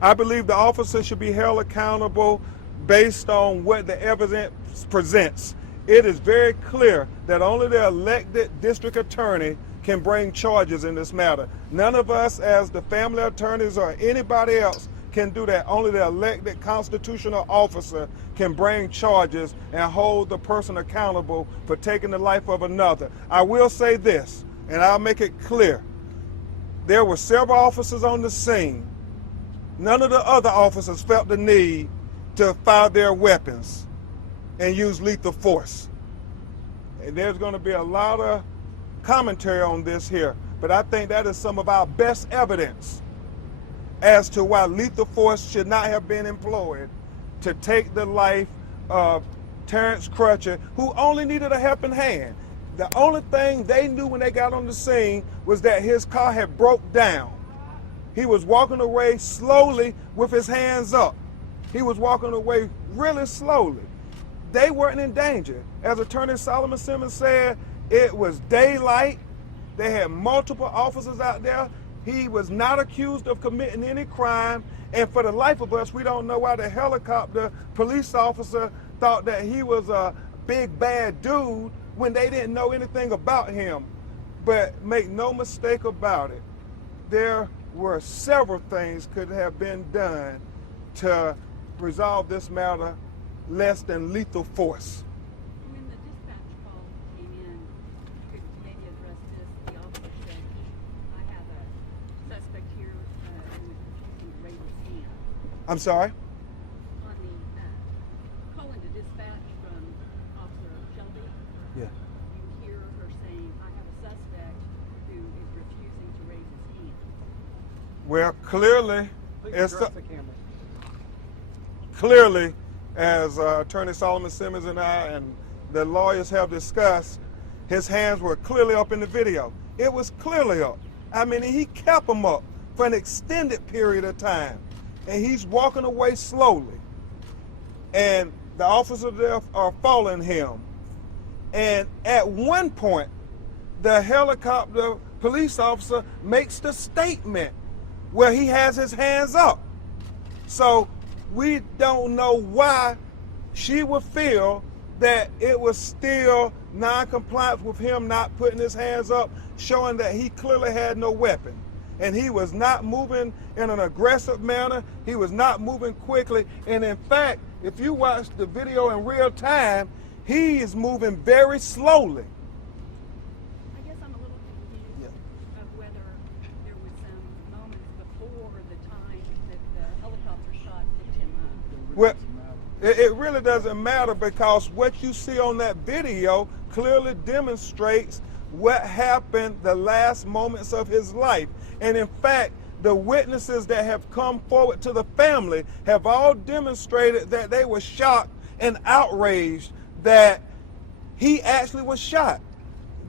I believe the officer should be held accountable based on what the evidence presents. It is very clear that only the elected district attorney can bring charges in this matter. None of us as the family attorneys or anybody else can do that. Only the elected constitutional officer can bring charges and hold the person accountable for taking the life of another. I will say this, and I'll make it clear. There were several officers on the scene. None of the other officers felt the need to fire their weapons and use lethal force. And there's going to be a lot of commentary on this here, but I think that is some of our best evidence as to why lethal force should not have been employed to take the life of Terence Crutcher, who only needed a helping hand. The only thing they knew when they got on the scene was that his car had broke down. He was walking away slowly with his hands up. He was walking away really slowly. They weren't in danger. As Attorney Solomon Simmons said, it was daylight. They had multiple officers out there. He was not accused of committing any crime. And for the life of us, we don't know why the helicopter police officer thought that he was a big bad dude when they didn't know anything about him. But make no mistake about it, there were several things could have been done to resolve this matter less than lethal force. When the dispatch call came in, could maybe address this. The officer said, I have a suspect here who is refusing to raise his hand. I'm sorry? On the call into dispatch from Officer Shelby, Yeah. you hear her saying, I have a suspect who is refusing to raise his hand. Well, clearly, Please address the camera. clearly, as Attorney Solomon Simmons and I and the lawyers have discussed, his hands were clearly up in the video. It was clearly up. I mean, he kept them up for an extended period of time. And he's walking away slowly. And the officers there are following him. And at one point, the helicopter police officer makes the statement where he has his hands up. So we don't know why she would feel that it was still non-compliance with him not putting his hands up, showing that he clearly had no weapon. And he was not moving in an aggressive manner. He was not moving quickly. And in fact, if you watch the video in real time, he is moving very slowly. I guess I'm a little confused of whether there was some moments before the time that the helicopter shot picked him up. Well, it really doesn't matter because what you see on that video clearly demonstrates what happened the last moments of his life. And in fact, the witnesses that have come forward to the family have all demonstrated that they were shocked and outraged that he actually was shot.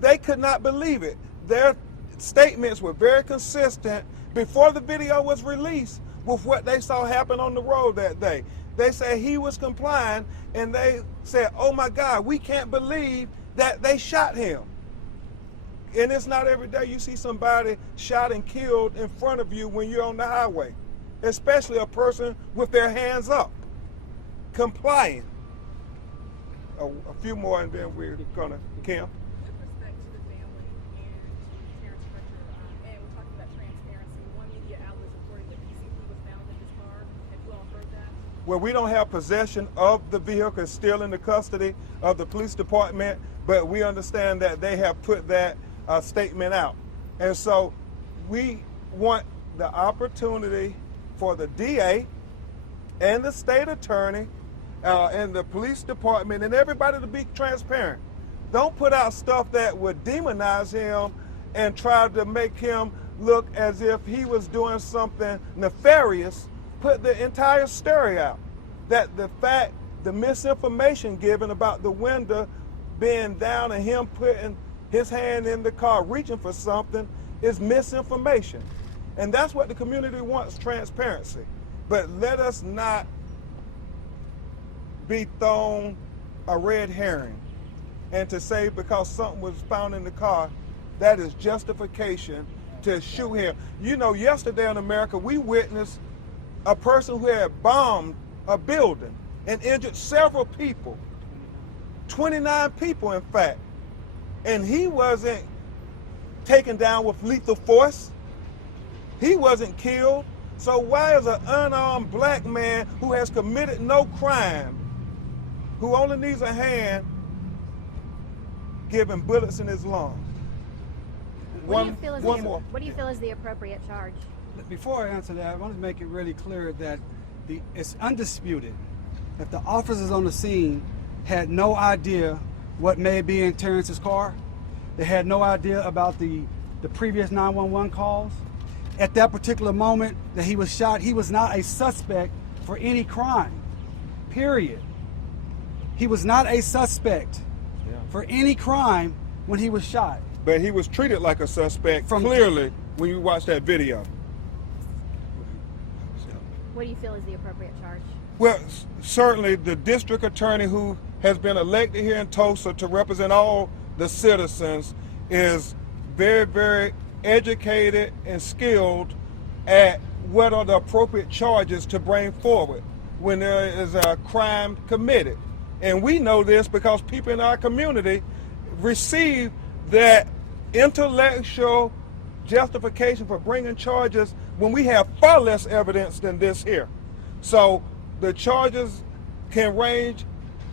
They could not believe it. Their statements were very consistent before the video was released with what they saw happen on the road that day. They said he was complying, and they said, oh my God, we can't believe that they shot him. And it's not every day you see somebody shot and killed in front of you when you're on the highway, especially a person with their hands up, complying. A few more and then we're gonna, Kim? With respect to the family and to Terence Crutcher, and we're talking about transparency, one media outlet reported that PCP was found in his car. Have you all heard that? Well, we don't have possession of the vehicle. It's still in the custody of the police department, but we understand that they have put that statement out. And so we want the opportunity for the DA and the state attorney and the police department and everybody to be transparent. Don't put out stuff that would demonize him and try to make him look as if he was doing something nefarious. Put the entire story out. That the misinformation given about the window being down and him putting his hand in the car reaching for something is misinformation. And that's what the community wants, transparency. But let us not be thrown a red herring and to say because something was found in the car, that is justification to shoot him. You know, yesterday in America, we witnessed a person who had bombed a building and injured several people, 29 people in fact, and he wasn't taken down with lethal force. He wasn't killed. So why is an unarmed black man who has committed no crime, who only needs a hand, giving bullets in his lungs? What do you feel is the appropriate charge? Before I answer that, I want to make it really clear that it's undisputed that the officers on the scene had no idea what may be in Terence's car. They had no idea about the previous 911 calls. At that particular moment that he was shot, he was not a suspect for any crime, period. He was not a suspect for any crime when he was shot. But he was treated like a suspect clearly when you watch that video. What do you feel is the appropriate charge? Well, certainly the district attorney who has been elected here in Tulsa to represent all the citizens is very, very educated and skilled at what are the appropriate charges to bring forward when there is a crime committed. And we know this because people in our community receive that intellectual justification for bringing charges when we have far less evidence than this here. So the charges can range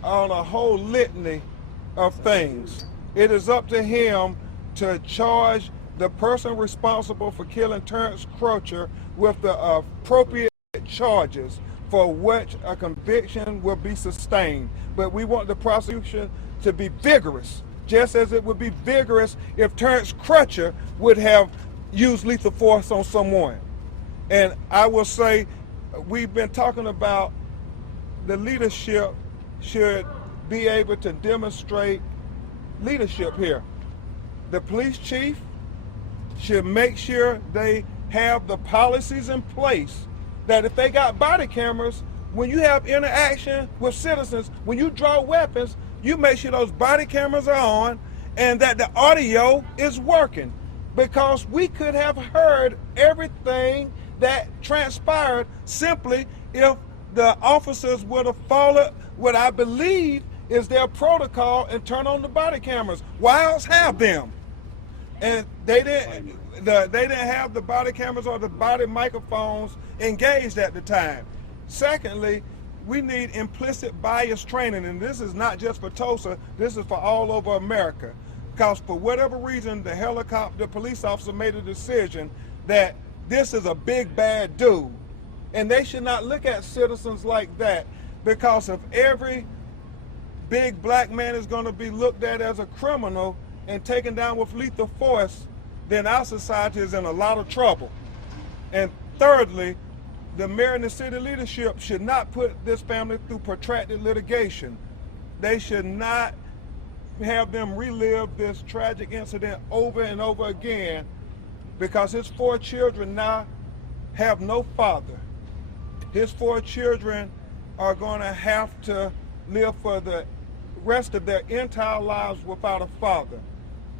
on a whole litany of things. It is up to him to charge the person responsible for killing Terence Crutcher with the appropriate charges for which a conviction will be sustained. But we want the prosecution to be vigorous, just as it would be vigorous if Terence Crutcher would have used lethal force on someone. And I will say, we've been talking about the leadership should be able to demonstrate leadership here. The police chief should make sure they have the policies in place that if they got body cameras, when you have interaction with citizens, when you draw weapons, you make sure those body cameras are on and that the audio is working, because we could have heard everything that transpired simply if the officers would have followed what I believe is their protocol and turn on the body cameras. Why else have them? And they didn't have the body cameras or the body microphones engaged at the time. Secondly, we need implicit bias training, and this is not just for Tulsa, this is for all over America. Because for whatever reason, the police officer made a decision that this is a big bad dude. And they should not look at citizens like that, because if every big black man is going to be looked at as a criminal and taken down with lethal force, then our society is in a lot of trouble. And thirdly, the mayor and the city leadership should not put this family through protracted litigation. They should not have them relive this tragic incident over and over again, because his 4 children now have no father. His 4 children are going to have to live for the rest of their entire lives without a father.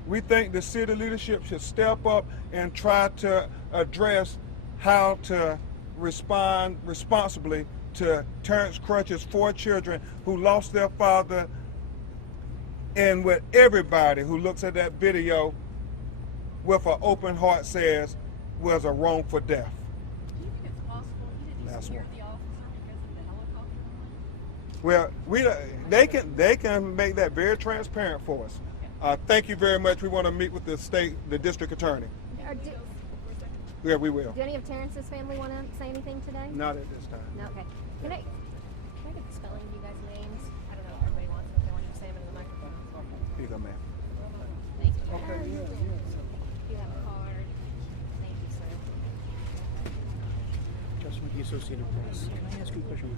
We think the city leadership should step up and try to address how to respond responsibly to Terence Crutcher's 4 children who lost their father, and what everybody who looks at that video with an open heart says was a wrongful death. Do you think it's possible he didn't Last hear one. the officer because of the helicopter? Well, they can make that very transparent for us. Thank you very much. We want to meet with the district attorney. Yeah, we will. Do any of Terence's family want to say anything today? Not at this time. No, okay. Can I get the spelling of you guys' names? I don't know if everybody wants it, if they want you to say them into the microphone. Here you go, ma'am. Thank you. Okay, Do you have a card? Thank you, sir. Just with the Associated Press. Can I ask you a question?